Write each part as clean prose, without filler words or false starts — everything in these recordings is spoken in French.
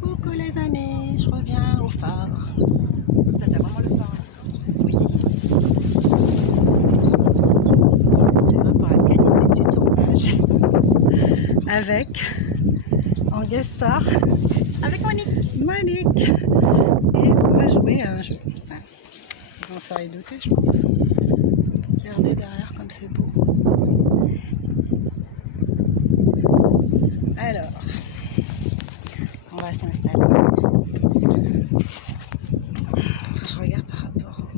Coucou les amis, je reviens au phare. T'as vraiment le phare. Oui. Déjà pour la qualité du tournage. Avec, en guest star, Avec Monique. Monique. Et on va jouer à un jeu. Enfin, vous en serez douté, je pense. Regardez derrière comme c'est beau. Alors, on va s'installer. Je regarde par rapport.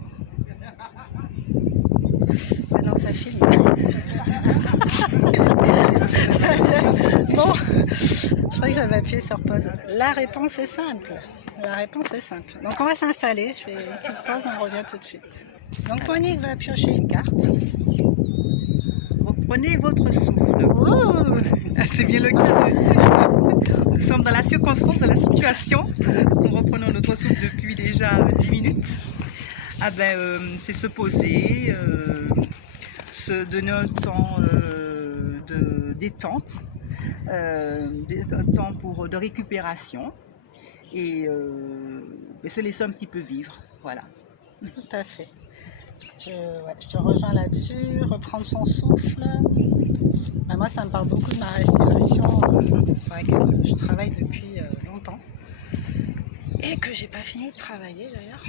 Ah non, ça filme. Bon, je crois que j'avais appuyé sur pause. La réponse est simple. La réponse est simple. Donc on va s'installer. Je fais une petite pause, on revient tout de suite. Donc Monique va piocher une carte. Reprenez votre souffle. Oh, C'est bien le cas. Nous sommes dans la circonstance de la situation. Nous reprenons notre souffle depuis déjà 10 minutes. Ah ben, c'est se poser, se donner un temps de détente, un temps de récupération et se laisser un petit peu vivre. Voilà. tout à fait. Je te rejoins là-dessus. Reprendre son souffle. Ben, moi, ça me parle beaucoup de ma respiration sur laquelle je travaille depuis longtemps. Et que j'ai pas fini de travailler d'ailleurs.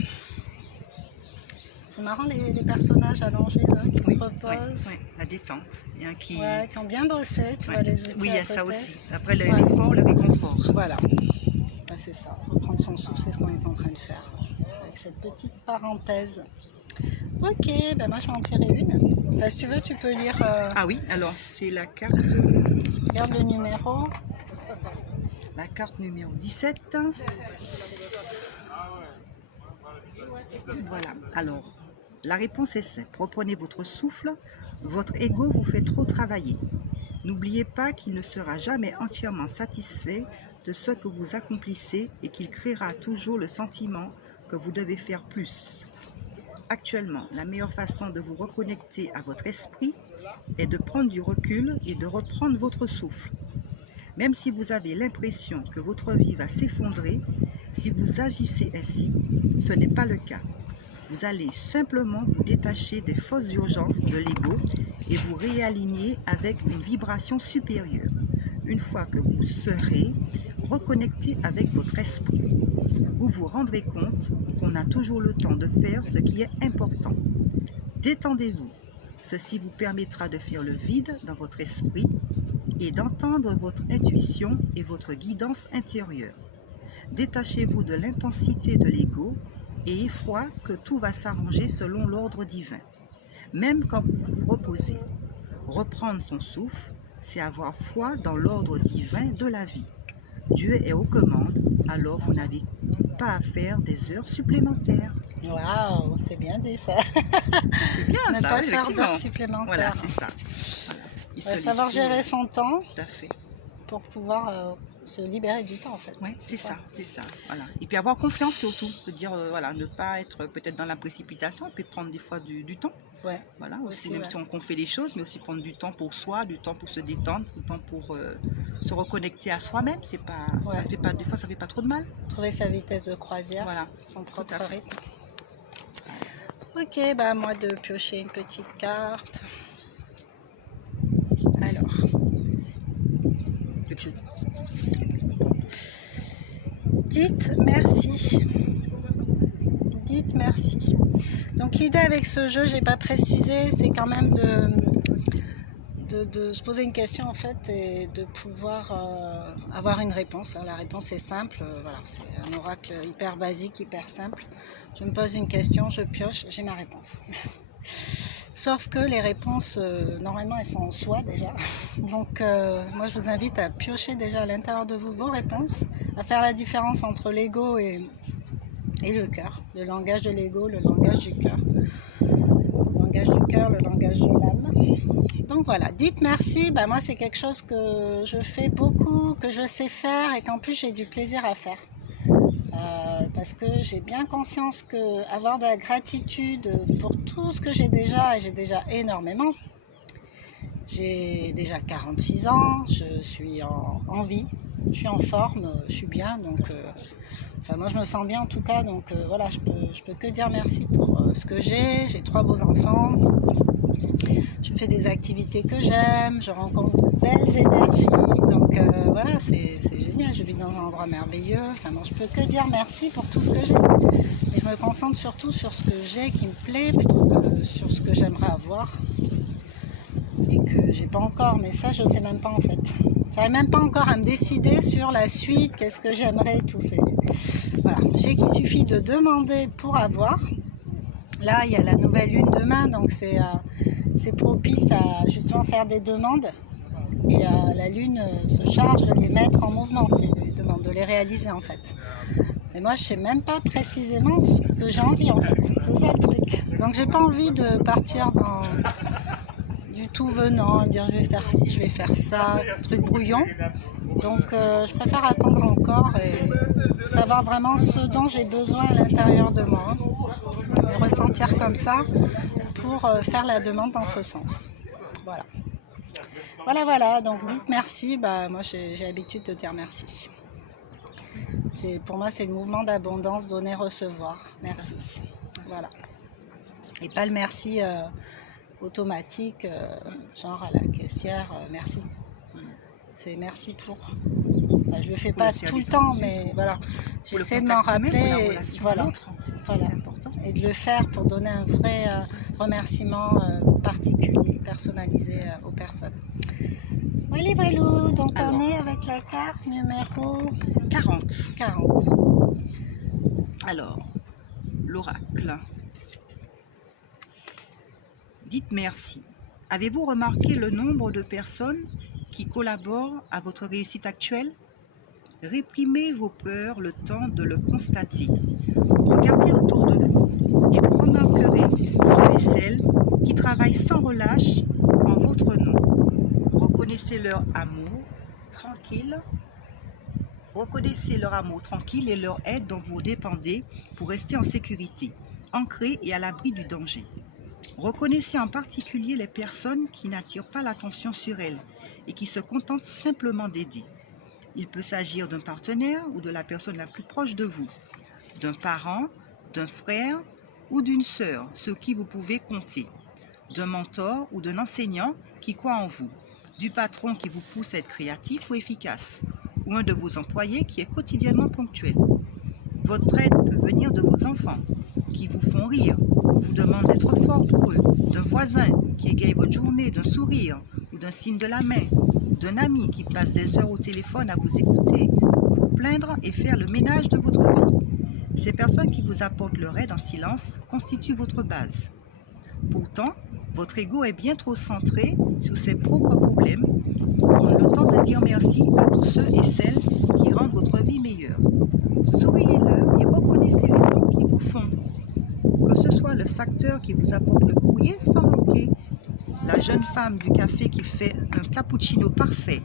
C'est marrant les personnages allongés là, qui se reposent. Oui, la détente. Il y a un qui... Ouais, qui ont bien bossé, tu vois les outils. Oui, il y a à ça côté. aussi. Après l'effort, le réconfort. Voilà, ben, c'est ça. Reprendre son souffle, c'est ce qu'on est en train de faire. Avec cette petite parenthèse. Ok, ben moi je vais en tirer une. Ben, si tu veux, tu peux lire. Ah oui, alors c'est la carte. Regarde le numéro. La carte numéro 17. Voilà, alors, la réponse est simple. Reprenez votre souffle. Votre ego vous fait trop travailler. N'oubliez pas qu'il ne sera jamais entièrement satisfait de ce que vous accomplissez et qu'il créera toujours le sentiment que vous devez faire plus. Actuellement, la meilleure façon de vous reconnecter à votre esprit est de prendre du recul et de reprendre votre souffle. Même si vous avez l'impression que votre vie va s'effondrer, si vous agissez ainsi, ce n'est pas le cas. Vous allez simplement vous détacher des fausses urgences de l'ego et vous réaligner avec une vibration supérieure. Une fois que vous serez reconnecté avec votre esprit, vous vous rendrez compte qu'on a toujours le temps de faire ce qui est important. Détendez-vous. Ceci vous permettra de faire le vide dans votre esprit et d'entendre votre intuition et votre guidance intérieure. Détachez-vous de l'intensité de l'ego et foi que tout va s'arranger selon l'ordre divin. Même quand vous vous reposez, reprendre son souffle, c'est avoir foi dans l'ordre divin de la vie. Dieu est aux commandes, alors vous n'avez pas à faire des heures supplémentaires. Waouh, c'est bien dit ça. C'est bien Ne ça, pas oui, faire effectivement. d'heures supplémentaires. Voilà, c'est ça. Voilà. Il se Savoir laisser, gérer son temps Tout à fait. pour pouvoir se libérer du temps en fait. Oui, c'est ça, c'est ça. Voilà. Et puis avoir confiance surtout, de dire voilà, ne pas être peut-être dans la précipitation, et puis prendre des fois du temps. Ouais. Voilà, aussi, Aussi, même si on fait les choses, mais aussi prendre du temps pour soi, du temps pour se détendre, du temps pour se reconnecter à soi-même. C'est pas, ça fait pas, des fois, ça fait pas trop de mal. Trouver sa vitesse de croisière, Voilà, son propre tout à fait. rythme. Ok, bah à moi de piocher une petite carte. Alors, Quelque chose. dites merci. Dites merci. Donc l'idée avec ce jeu, j'ai pas précisé, c'est quand même de se poser une question en fait et de pouvoir avoir une réponse. La réponse est simple, voilà, c'est un oracle hyper basique, hyper simple. Je me pose une question, je pioche, j'ai ma réponse. Sauf que les réponses, normalement, elles sont en soi déjà. Donc, moi, je vous invite à piocher déjà à l'intérieur de vous vos réponses, à faire la différence entre l'ego et le cœur. Le langage de l'ego, le langage du cœur. Le langage du cœur, le langage de l'âme. Donc voilà, dites merci. Ben, moi, c'est quelque chose que je fais beaucoup, que je sais faire et qu'en plus, j'ai du plaisir à faire. Parce que j'ai bien conscience que avoir de la gratitude pour tout ce que j'ai déjà, et j'ai déjà énormément. J'ai déjà 46 ans, je suis en vie, je suis en forme, je suis bien, donc enfin, moi je me sens bien en tout cas, donc voilà, je peux que dire merci pour ce que j'ai 3 beaux enfants, je fais des activités que j'aime, je rencontre de belles énergies, donc voilà, c'est génial, je vis dans un endroit merveilleux, enfin moi je peux que dire merci pour tout ce que j'ai, et je me concentre surtout sur ce que j'ai qui me plaît, plutôt que sur ce que j'aimerais avoir, et que j'ai pas encore, mais ça je sais même pas en fait. J'arrive même pas encore à me décider sur la suite, qu'est-ce que j'aimerais, tout ces... Voilà, je sais qu'il suffit de demander pour avoir. Là, il y a la nouvelle lune demain, donc c'est propice à justement faire des demandes. Et la lune se charge de les mettre en mouvement, ces demandes, de les réaliser en fait. Mais moi, je sais même pas précisément ce que j'ai envie en fait. C'est ça le truc. Donc, j'ai pas envie de partir dans... du tout venant, me dire je vais faire ci, je vais faire ça, truc brouillon. Donc je préfère attendre encore et savoir vraiment ce dont j'ai besoin à l'intérieur de moi, me ressentir comme ça pour faire la demande dans ce sens. Voilà. Voilà, donc dites merci, moi j'ai l'habitude de dire merci. Pour moi c'est le mouvement d'abondance, donner, recevoir, merci. Voilà. Et pas le merci automatique, genre à la caissière, merci. C'est merci pour. Enfin, je le fais pas tout le temps, mais voilà, j'essaie de m'en rappeler. Voilà. C'est important. Et de le faire pour donner un vrai remerciement particulier, personnalisé aux personnes. Voilà, donc alors, on est avec la carte numéro 40. Alors, l'oracle. Dites merci. Avez-vous remarqué le nombre de personnes qui collaborent à votre réussite actuelle? Réprimez vos peurs le temps de le constater. Regardez autour de vous et vous remarquerez ceux et celles qui travaillent sans relâche en votre nom. Reconnaissez leur amour tranquille. Reconnaissez leur amour tranquille et leur aide dont vous dépendez pour rester en sécurité, ancrés et à l'abri du danger. Reconnaissez en particulier les personnes qui n'attirent pas l'attention sur elles et qui se contentent simplement d'aider. Il peut s'agir d'un partenaire ou de la personne la plus proche de vous, d'un parent, d'un frère ou d'une sœur sur qui vous pouvez compter, d'un mentor ou d'un enseignant qui croit en vous, du patron qui vous pousse à être créatif ou efficace, ou un de vos employés qui est quotidiennement ponctuel. Votre aide peut venir de vos enfants qui vous font rire, vous demandent d'être fort pour eux, d'un voisin qui égaye votre journée d'un sourire ou d'un signe de la main, d'un ami qui passe des heures au téléphone à vous écouter, vous plaindre et faire le ménage de votre vie. Ces personnes qui vous apportent leur aide en silence constituent votre base. Pourtant, votre ego est bien trop centré sur ses propres problèmes pour prendre le temps de dire merci à tous ceux et celles qui rendent votre vie meilleure. Souriez-leur et reconnaissez les dons qu'ils vous font. Que ce soit le facteur qui vous apporte le courrier sans manquer, la jeune femme du café qui fait un cappuccino parfait,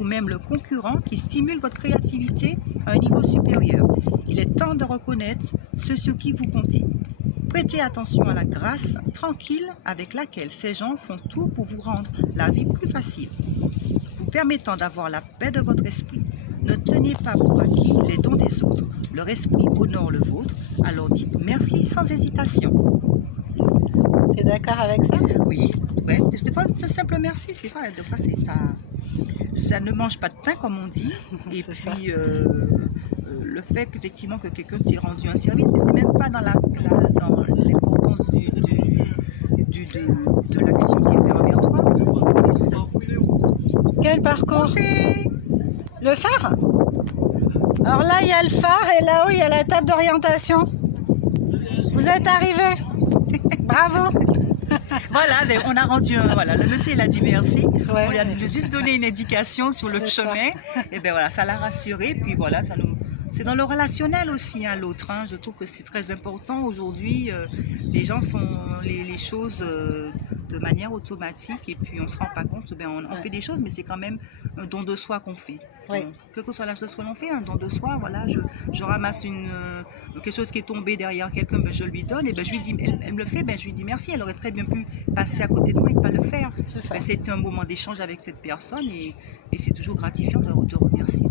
ou même le concurrent qui stimule votre créativité à un niveau supérieur. Il est temps de reconnaître ceux sur qui vous comptez. Prêtez attention à la grâce tranquille avec laquelle ces gens font tout pour vous rendre la vie plus facile, vous permettant d'avoir la paix de votre esprit. Ne tenez pas pour acquis les dons des autres. Leur esprit honore le vôtre, alors dites merci sans hésitation. Tu es d'accord avec ça? Oui, ouais. Des fois, c'est simple merci, c'est vrai. Des fois, c'est ça. Ça ne mange pas de pain, comme on dit. Et puis, le fait qu'effectivement que quelqu'un t'ait rendu un service, mais c'est même pas dans l'importance de l'action qui est faite envers toi. Quel parcours? Le phare? Alors là, il y a le phare et là-haut, il y a la table d'orientation. Vous êtes arrivés. Bravo. Voilà, mais on a rendu un... Voilà, le monsieur, il a dit merci. Ouais. On lui a juste donné une indication sur le chemin. Et bien voilà, ça l'a rassuré. Puis voilà, ça C'est dans le relationnel aussi, hein, l'autre. Hein. Je trouve que c'est très important. Aujourd'hui, les gens font les choses de manière automatique et puis on ne se rend pas compte. Ben, on fait des choses, mais c'est quand même un don de soi qu'on fait. Oui. Donc, quelle que soit la chose que l'on fait, un don de soi, voilà, je ramasse quelque chose qui est tombé derrière quelqu'un, ben, je lui donne et ben, je lui dis, elle me le fait, ben, je lui dis merci. Elle aurait très bien pu passer à côté de moi et ne pas le faire. Ben, c'est un moment d'échange avec cette personne et c'est toujours gratifiant de remercier.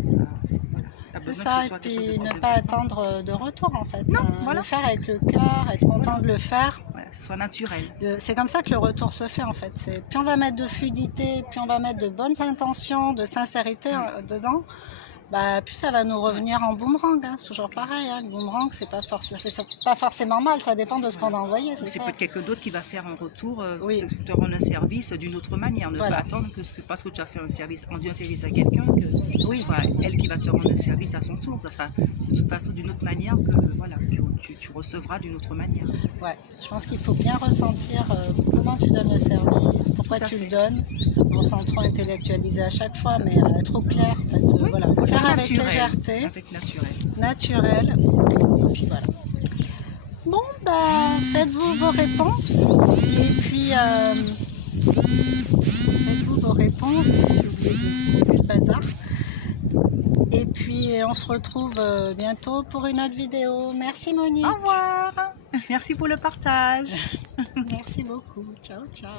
C'est ça, et puis ne pas attendre de retour en fait. Non, voilà. Le faire avec le cœur, être content de le faire. Voilà, que ce soit naturel. C'est comme ça que le retour se fait en fait. Plus on va mettre de fluidité, plus on va mettre de bonnes intentions, de sincérité dedans, bah, plus ça va nous revenir en boomerang. Hein. C'est toujours pareil. Hein. Le boomerang, ça fait pas forcément mal, ça dépend de ce qu'on a envoyé. C'est peut-être quelqu'un d'autre qui va faire un retour, te rendre un service d'une autre manière. Ne pas attendre que c'est parce que tu as fait rendu un service à quelqu'un que ce soit elle qui va te rendre un service à son tour. Ça sera de toute façon d'une autre manière que voilà, tu recevras d'une autre manière. Ouais, je pense qu'il faut bien ressentir comment tu donnes le service, pourquoi tu le donnes, sans trop intellectualiser à chaque fois, mais être au clair. En fait, voilà. Faire avec légèreté, avec naturel, et puis voilà. Bon, bah, faites-vous vos réponses, et puis faites-vous vos réponses, j'ai oublié de couper le bazar. Et puis on se retrouve bientôt pour une autre vidéo. Merci Monique. Au revoir. Merci pour le partage. Merci beaucoup. Ciao, ciao.